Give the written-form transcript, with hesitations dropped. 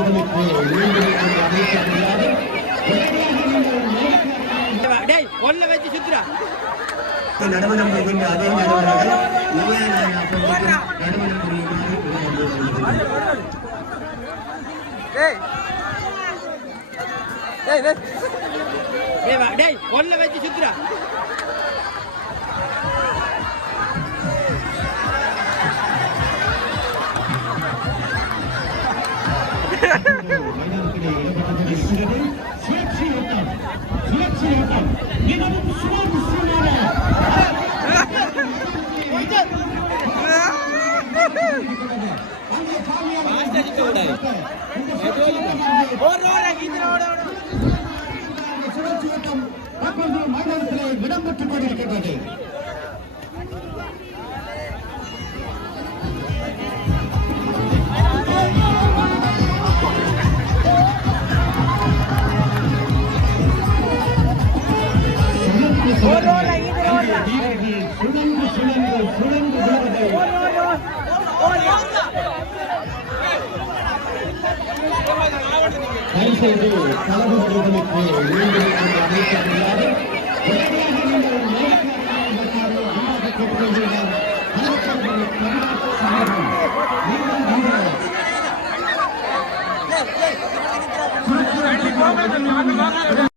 வீரர்களுக்கு மீண்டும் அழைக்கப்படுகிறது. நடவனம் புரிகின்ற அதே நிறுவனங்கள் நடவனம் புரியுமாறு ஒன்ன வச்சு சுத்துறா இடம்பெற்றுக் கொண்டிருக்கின்றது. சுழன்று சுழன்று சுழன்று தயவுசெய்து கலவு வீரர்களுக்கு மீண்டும் அழைக்கப்படுகிறது.